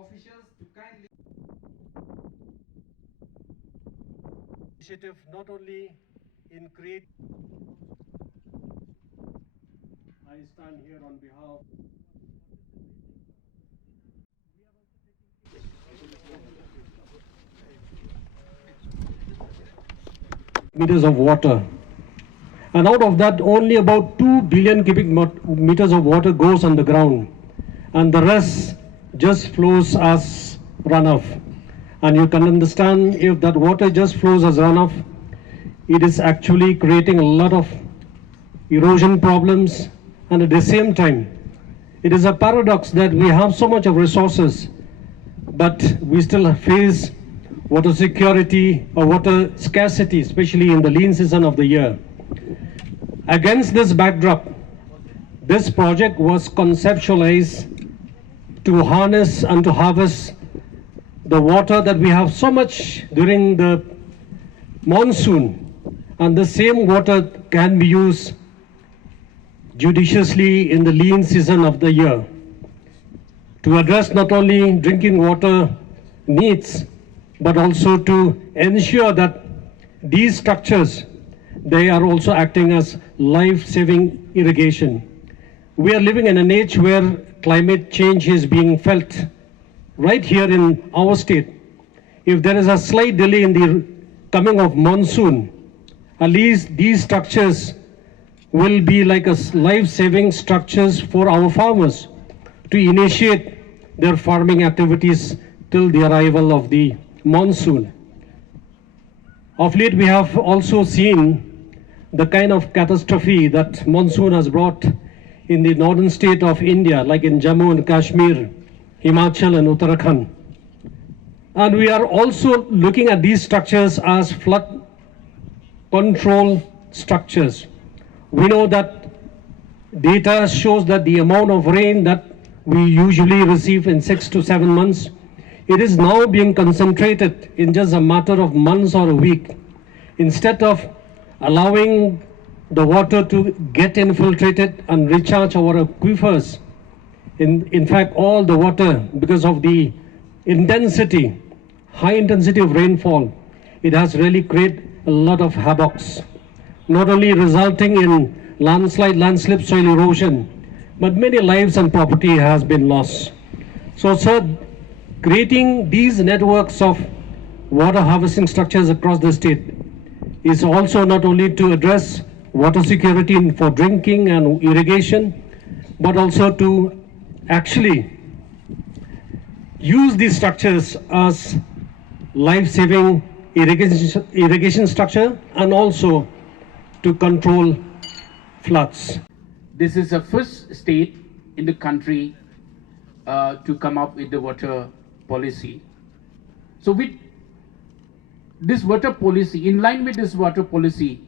officials to kindly initiative not only in create. I stand here on behalf meters of water, and out of that only about 2 billion cubic meters of water goes on the ground, and the rest just flows as runoff. And you can understand, if that water just flows as runoff, it is actually creating a lot of erosion problems. And at the same time, it is a paradox that we have so much of resources, but we still face water security or water scarcity, especially in the lean season of the year. Against this backdrop, this project was conceptualized to harness and to harvest the water that we have so much during the monsoon, and the same water can be used judiciously in the lean season of the year to address not only drinking water needs, but also to ensure that these structures, they are also acting as life-saving irrigation. We are living in an age where climate change is being felt right here in our state. If there is a slight delay in the coming of monsoon, at least these structures will be like a life-saving structures for our farmers to initiate their farming activities till the arrival of the monsoon. Of late, we have also seen the kind of catastrophe that monsoon has brought in the northern state of India, like in Jammu and Kashmir, Himachal and Uttarakhand. And we are also looking at these structures as flood control structures. We know that data shows that the amount of rain that we usually receive in 6 to 7 months, it is now being concentrated in just a matter of months or a week. Instead of allowing the water to get infiltrated and recharge our aquifers, in fact, all the water, because of the intensity, high intensity of rainfall, it has really created a lot of havocs, not only resulting in landslide, landslip, soil erosion, but many lives and property has been lost. So, sir, creating these networks of water harvesting structures across the state is also not only to address water security for drinking and irrigation, but also to actually use these structures as life-saving irrigation structure, and also to control floods. This is the first state in the country to come up with the water policy. So with this water policy, in line with this water policy,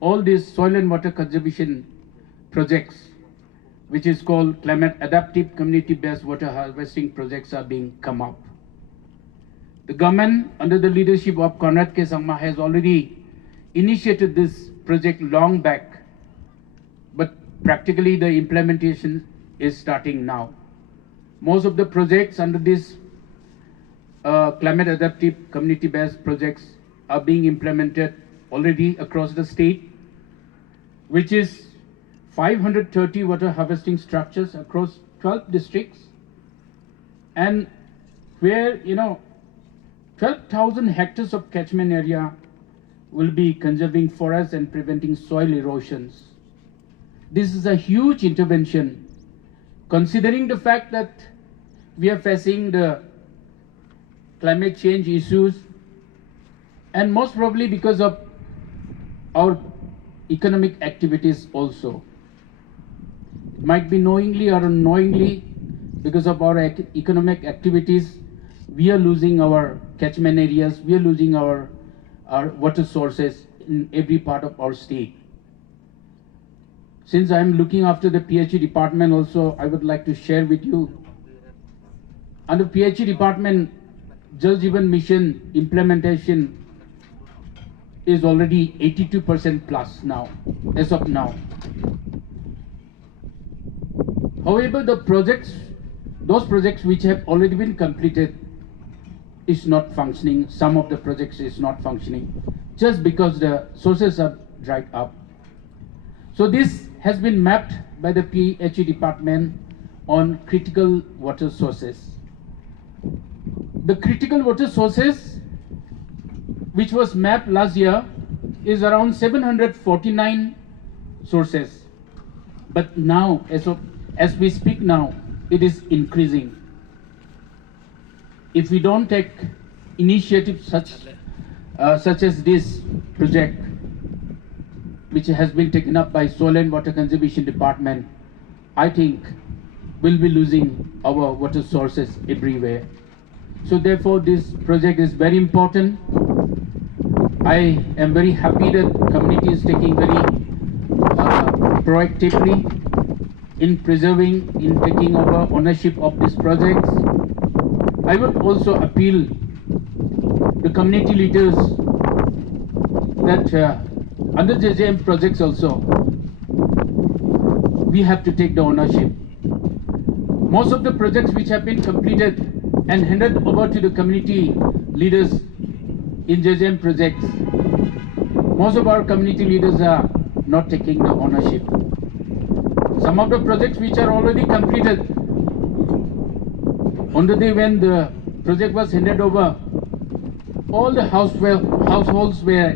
all these soil and water conservation projects, which is called climate adaptive community-based water harvesting projects, are being come up. The government, under the leadership of Conrad K. Sangma, has already initiated this project long back, but practically the implementation is starting now. Most of the projects under this climate adaptive community-based projects are being implemented already across the state, which is 530 water harvesting structures across 12 districts, and where 12,000 hectares of catchment area will be conserving forests and preventing soil erosions. This is a huge intervention, considering the fact that we are facing the climate change issues, and most probably because of our economic activities also. It might be knowingly or unknowingly, because of our economic activities, we are losing our catchment areas, we are losing our water sources in every part of our state. Since I am looking after the PHE department also, I would like to share with you. Under PHE department, Jal Jeevan Mission implementation is already 82% plus now, as of now. However, the projects those projects which have already been completed is not functioning. Some of the projects is not functioning just because the sources are dried up. So this has been mapped by the PHE department on critical water sources. The critical water sources which was mapped last year is around 749 sources. But now, as we speak now, it is increasing. If we don't take initiatives such as this project, which has been taken up by Soil and Water Conservation Department, I think we'll be losing our water sources everywhere. So therefore, this project is very important. I am very happy that community is taking very proactively in preserving, in taking over ownership of these projects. I would also appeal the community leaders that under JJM projects also, we have to take the ownership. Most of the projects which have been completed and handed over to the community leaders in JJM projects, most of our community leaders are not taking the ownership. Some of the projects which are already completed, on the day when the project was handed over, all the households were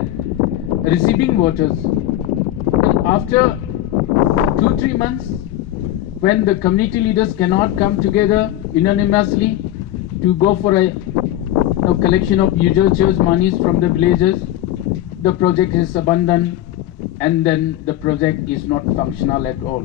receiving waters. But after 2-3 months, when the community leaders cannot come together unanimously to go for a collection of usual church monies from the villagers, the project is abandoned, and then the project is not functional at all.